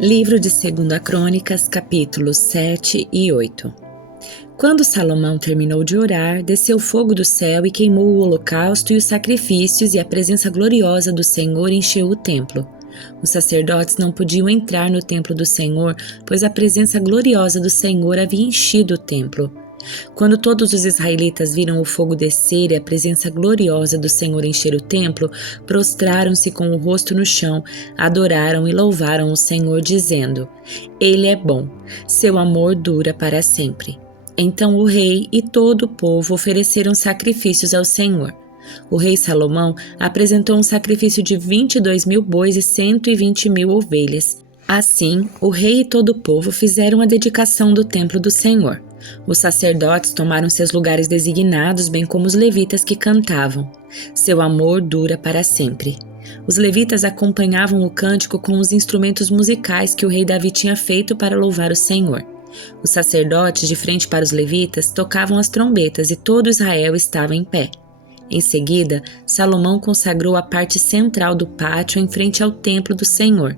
Livro de 2 Crônicas, capítulos 7 e 8. Quando Salomão terminou de orar, desceu fogo do céu e queimou o holocausto e os sacrifícios, e a presença gloriosa do Senhor encheu o templo. Os sacerdotes não podiam entrar no templo do Senhor, pois a presença gloriosa do Senhor havia enchido o templo. Quando todos os israelitas viram o fogo descer e a presença gloriosa do Senhor encher o templo, prostraram-se com o rosto no chão, adoraram e louvaram o Senhor, dizendo: Ele é bom, seu amor dura para sempre. Então o rei e todo o povo ofereceram sacrifícios ao Senhor. O rei Salomão apresentou um sacrifício de 22.000 bois e 120.000 ovelhas. Assim, o rei e todo o povo fizeram a dedicação do templo do Senhor. Os sacerdotes tomaram seus lugares designados, bem como os levitas que cantavam. Seu amor dura para sempre. Os levitas acompanhavam o cântico com os instrumentos musicais que o rei Davi tinha feito para louvar o Senhor. Os sacerdotes, de frente para os levitas, tocavam as trombetas e todo Israel estava em pé. Em seguida, Salomão consagrou a parte central do pátio em frente ao templo do Senhor.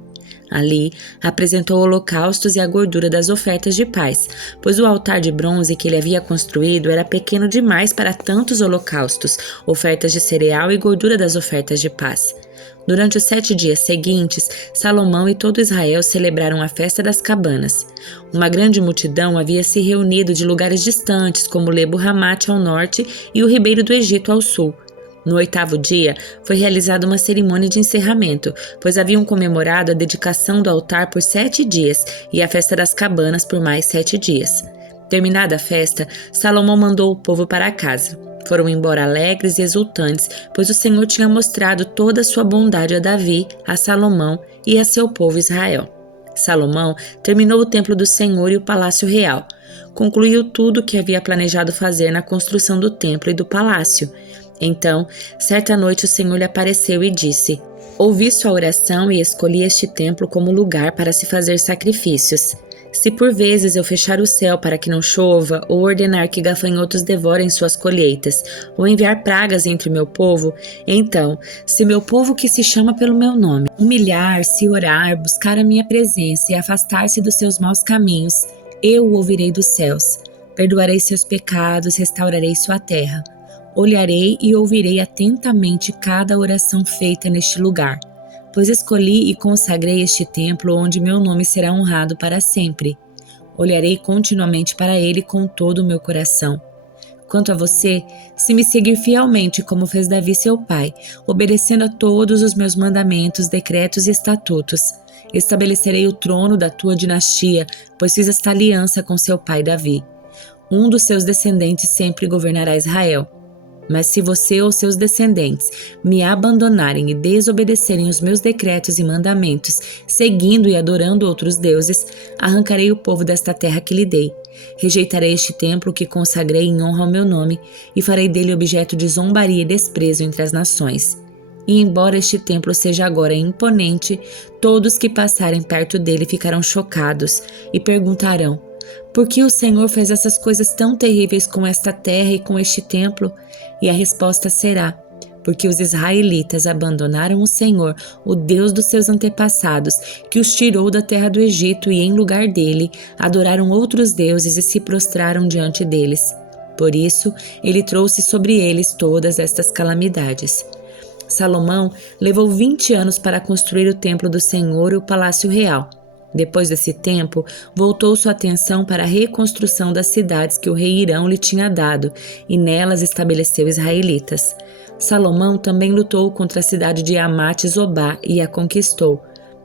Ali, apresentou holocaustos e a gordura das ofertas de paz, pois o altar de bronze que ele havia construído era pequeno demais para tantos holocaustos, ofertas de cereal e gordura das ofertas de paz. Durante os 7 dias seguintes, Salomão e todo Israel celebraram a festa das cabanas. Uma grande multidão havia se reunido de lugares distantes, como Lebo-Ramate ao norte e o Ribeiro do Egito ao sul. No 8º dia, foi realizada uma cerimônia de encerramento, pois haviam comemorado a dedicação do altar por 7 dias e a festa das cabanas por mais 7 dias. Terminada a festa, Salomão mandou o povo para casa. Foram embora alegres e exultantes, pois o Senhor tinha mostrado toda a sua bondade a Davi, a Salomão e a seu povo Israel. Salomão terminou o templo do Senhor e o palácio real. Concluiu tudo o que havia planejado fazer na construção do templo e do palácio. Então, certa noite o Senhor lhe apareceu e disse: Ouvi sua oração e escolhi este templo como lugar para se fazer sacrifícios. Se por vezes eu fechar o céu para que não chova, ou ordenar que gafanhotos devorem suas colheitas, ou enviar pragas entre meu povo, então, se meu povo que se chama pelo meu nome humilhar-se, orar, buscar a minha presença e afastar-se dos seus maus caminhos, eu o ouvirei dos céus. Perdoarei seus pecados, restaurarei sua terra. Olharei e ouvirei atentamente cada oração feita neste lugar, pois escolhi e consagrei este templo onde meu nome será honrado para sempre. Olharei continuamente para ele com todo o meu coração. Quanto a você, se me seguir fielmente como fez Davi seu pai, obedecendo a todos os meus mandamentos, decretos e estatutos, estabelecerei o trono da tua dinastia, pois fiz esta aliança com seu pai Davi. Um dos seus descendentes sempre governará Israel. Mas se você ou seus descendentes me abandonarem e desobedecerem os meus decretos e mandamentos, seguindo e adorando outros deuses, arrancarei o povo desta terra que lhe dei. Rejeitarei este templo que consagrei em honra ao meu nome e farei dele objeto de zombaria e desprezo entre as nações. E embora este templo seja agora imponente, todos que passarem perto dele ficarão chocados e perguntarão: por que o Senhor fez essas coisas tão terríveis com esta terra e com este templo? E a resposta será: porque os israelitas abandonaram o Senhor, o Deus dos seus antepassados, que os tirou da terra do Egito, e em lugar dele adoraram outros deuses e se prostraram diante deles. Por isso, ele trouxe sobre eles todas estas calamidades. Salomão levou 20 anos para construir o templo do Senhor e o palácio real. Depois desse tempo, voltou sua atenção para a reconstrução das cidades que o rei Hirão lhe tinha dado, e nelas estabeleceu israelitas. Salomão também lutou contra a cidade de Amate-Zobá e a conquistou.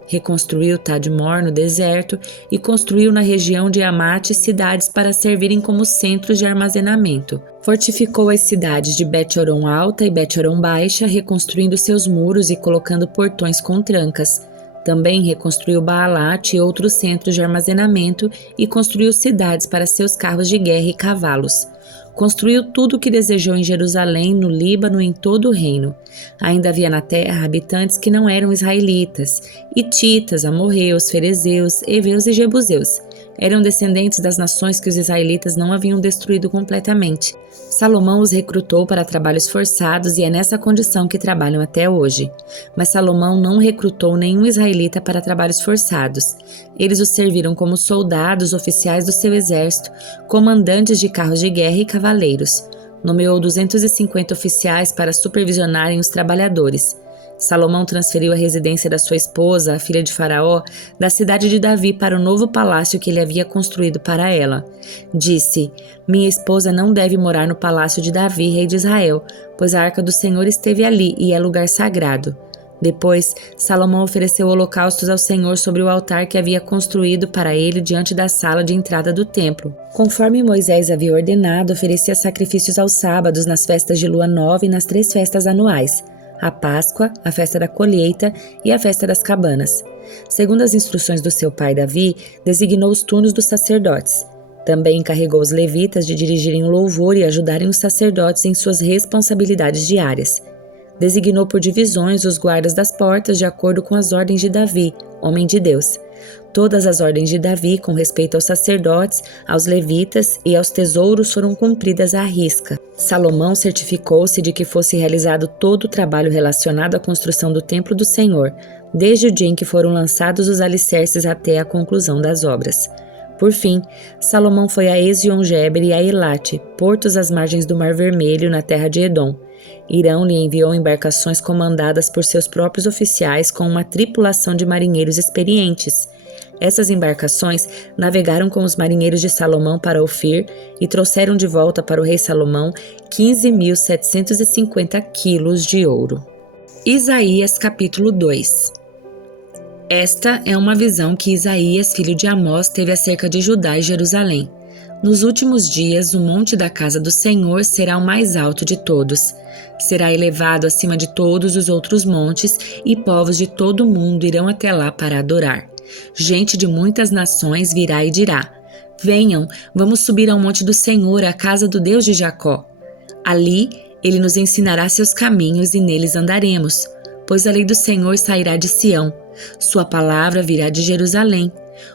Reconstruiu Tadmor no deserto e construiu na região de Amate cidades para servirem como centros de armazenamento. Fortificou as cidades de Bet-Horon Alta e Bet-Horon Baixa, reconstruindo seus muros e colocando portões com trancas. Também reconstruiu Baalat e outros centros de armazenamento e construiu cidades para seus carros de guerra e cavalos. Construiu tudo o que desejou em Jerusalém, no Líbano e em todo o reino. Ainda havia na terra habitantes que não eram israelitas, hititas, amorreus, ferezeus, heveus e jebuseus. Eram descendentes das nações que os israelitas não haviam destruído completamente. Salomão os recrutou para trabalhos forçados e é nessa condição que trabalham até hoje. Mas Salomão não recrutou nenhum israelita para trabalhos forçados. Eles os serviram como soldados, oficiais do seu exército, comandantes de carros de guerra e cavaleiros. Nomeou 250 oficiais para supervisionarem os trabalhadores. Salomão transferiu a residência da sua esposa, a filha de Faraó, da cidade de Davi para o novo palácio que ele havia construído para ela. Disse: Minha esposa não deve morar no palácio de Davi, rei de Israel, pois a arca do Senhor esteve ali e é lugar sagrado. Depois, Salomão ofereceu holocaustos ao Senhor sobre o altar que havia construído para ele diante da sala de entrada do templo. Conforme Moisés havia ordenado, oferecia sacrifícios aos sábados, nas festas de lua nova e nas 3 festas anuais: a Páscoa, a festa da colheita e a festa das cabanas. Segundo as instruções do seu pai Davi, designou os turnos dos sacerdotes. Também encarregou os levitas de dirigirem o louvor e ajudarem os sacerdotes em suas responsabilidades diárias. Designou por divisões os guardas das portas de acordo com as ordens de Davi, homem de Deus. Todas as ordens de Davi com respeito aos sacerdotes, aos levitas e aos tesouros foram cumpridas à risca. Salomão certificou-se de que fosse realizado todo o trabalho relacionado à construção do templo do Senhor, desde o dia em que foram lançados os alicerces até a conclusão das obras. Por fim, Salomão foi a Ezion-Geber e a Elate, portos às margens do Mar Vermelho, na terra de Edom. Irão lhe enviou embarcações comandadas por seus próprios oficiais com uma tripulação de marinheiros experientes. Essas embarcações navegaram com os marinheiros de Salomão para Ofir e trouxeram de volta para o rei Salomão 15.750 quilos de ouro. Isaías capítulo 2. Esta é uma visão que Isaías, filho de Amós, teve acerca de Judá e Jerusalém. Nos últimos dias, o monte da casa do Senhor será o mais alto de todos. Será elevado acima de todos os outros montes, e povos de todo o mundo irão até lá para adorar. Gente de muitas nações virá e dirá: Venham, vamos subir ao monte do Senhor, à casa do Deus de Jacó. Ali ele nos ensinará seus caminhos e neles andaremos, pois a lei do Senhor sairá de Sião, sua palavra virá de Jerusalém.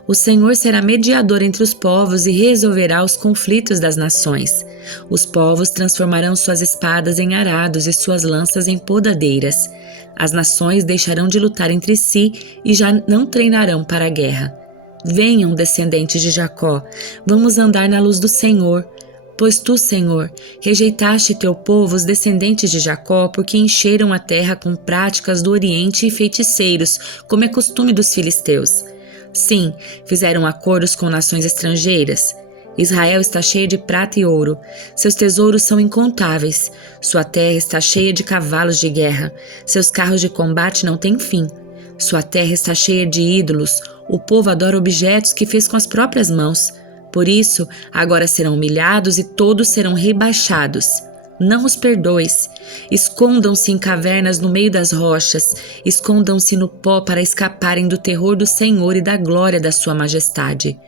O Senhor será mediador entre os povos e resolverá os conflitos das nações. Os povos transformarão suas espadas em arados e suas lanças em podadeiras. As nações deixarão de lutar entre si e já não treinarão para a guerra. Venham, descendentes de Jacó, vamos andar na luz do Senhor. Pois tu, Senhor, rejeitaste teu povo, os descendentes de Jacó, porque encheram a terra com práticas do Oriente e feiticeiros, como é costume dos filisteus. Sim, fizeram acordos com nações estrangeiras. Israel está cheia de prata e ouro, seus tesouros são incontáveis. Sua terra está cheia de cavalos de guerra, seus carros de combate não têm fim. Sua terra está cheia de ídolos, o povo adora objetos que fez com as próprias mãos. Por isso, agora serão humilhados e todos serão rebaixados. Não os perdoes. Escondam-se em cavernas no meio das rochas, escondam-se no pó para escaparem do terror do Senhor e da glória da sua majestade.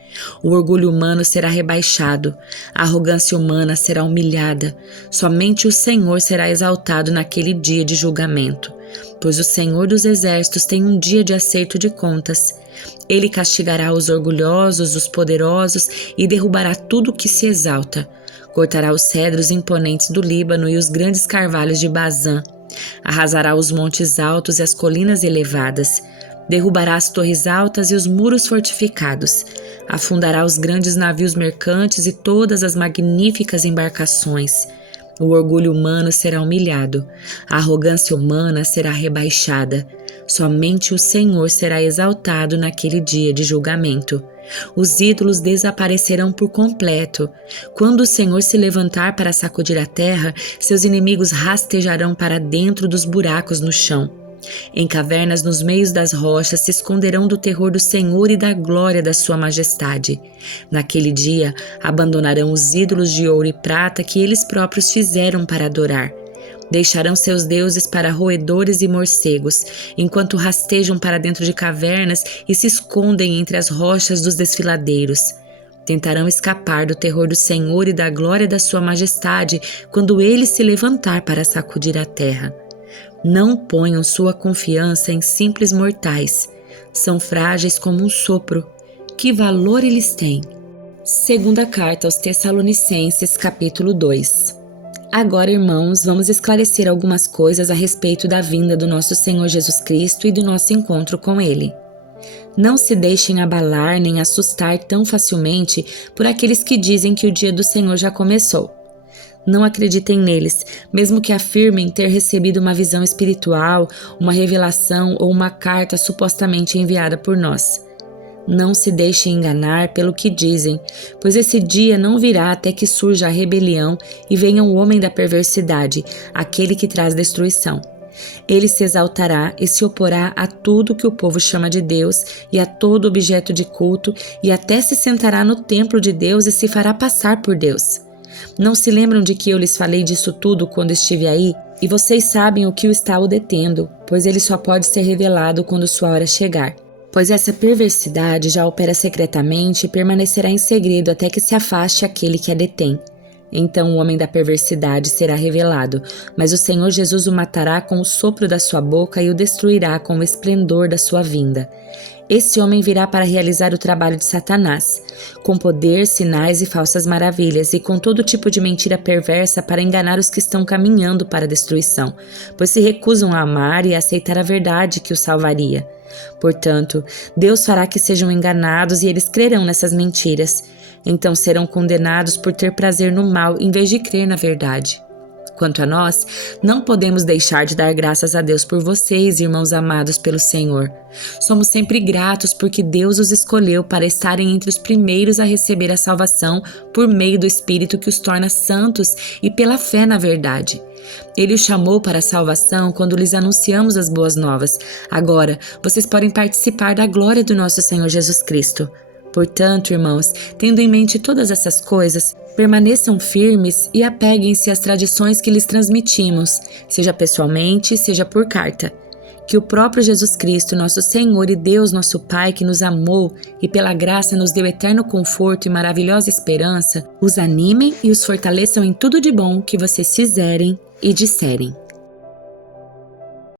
O orgulho humano será rebaixado, a arrogância humana será humilhada. Somente o Senhor será exaltado naquele dia de julgamento, pois o Senhor dos exércitos tem um dia de acerto de contas. Ele castigará os orgulhosos, os poderosos e derrubará tudo que se exalta. Cortará os cedros imponentes do Líbano e os grandes carvalhos de Bazã. Arrasará os montes altos e as colinas elevadas. Derrubará as torres altas e os muros fortificados. Afundará os grandes navios mercantes e todas as magníficas embarcações. O orgulho humano será humilhado. A arrogância humana será rebaixada. Somente o Senhor será exaltado naquele dia de julgamento. Os ídolos desaparecerão por completo. Quando o Senhor se levantar para sacudir a terra, seus inimigos rastejarão para dentro dos buracos no chão. Em cavernas nos meios das rochas se esconderão do terror do Senhor e da glória da sua majestade. Naquele dia, abandonarão os ídolos de ouro e prata que eles próprios fizeram para adorar. Deixarão seus deuses para roedores e morcegos, enquanto rastejam para dentro de cavernas e se escondem entre as rochas dos desfiladeiros. tentarão escapar do terror do Senhor e da glória da sua majestade quando ele se levantar para sacudir a terra. Não ponham sua confiança em simples mortais. São frágeis como um sopro. Que valor eles têm? Segunda carta aos Tessalonicenses, capítulo 2. Agora, irmãos, vamos esclarecer algumas coisas a respeito da vinda do nosso Senhor Jesus Cristo e do nosso encontro com Ele. Não se deixem abalar nem assustar tão facilmente por aqueles que dizem que o dia do Senhor já começou. Não acreditem neles, mesmo que afirmem ter recebido uma visão espiritual, uma revelação ou uma carta supostamente enviada por nós. Não se deixem enganar pelo que dizem, pois esse dia não virá até que surja a rebelião e venha o homem da perversidade, aquele que traz destruição. Ele se exaltará e se oporá a tudo que o povo chama de Deus e a todo objeto de culto, e até se sentará no templo de Deus e se fará passar por Deus. Não se lembram de que eu lhes falei disso tudo quando estive aí? E vocês sabem o que o está o detendo, pois ele só pode ser revelado quando sua hora chegar. Pois essa perversidade já opera secretamente e permanecerá em segredo até que se afaste aquele que a detém. Então o homem da perversidade será revelado, mas o Senhor Jesus o matará com o sopro da sua boca e o destruirá com o esplendor da sua vinda. Esse homem virá para realizar o trabalho de Satanás, com poder, sinais e falsas maravilhas, e com todo tipo de mentira perversa para enganar os que estão caminhando para a destruição, pois se recusam a amar e a aceitar a verdade que os salvaria. Portanto, Deus fará que sejam enganados e eles crerão nessas mentiras. Então serão condenados por ter prazer no mal em vez de crer na verdade. Quanto a nós, não podemos deixar de dar graças a Deus por vocês, irmãos amados pelo Senhor. Somos sempre gratos porque Deus os escolheu para estarem entre os primeiros a receber a salvação por meio do Espírito que os torna santos e pela fé na verdade. Ele os chamou para a salvação quando lhes anunciamos as boas novas. Agora, vocês podem participar da glória do nosso Senhor Jesus Cristo. Portanto, irmãos, tendo em mente todas essas coisas, permaneçam firmes e apeguem-se às tradições que lhes transmitimos, seja pessoalmente, seja por carta. Que o próprio Jesus Cristo, nosso Senhor e Deus, nosso Pai, que nos amou e pela graça nos deu eterno conforto e maravilhosa esperança, os animem e os fortaleçam em tudo de bom que vocês fizerem e disserem.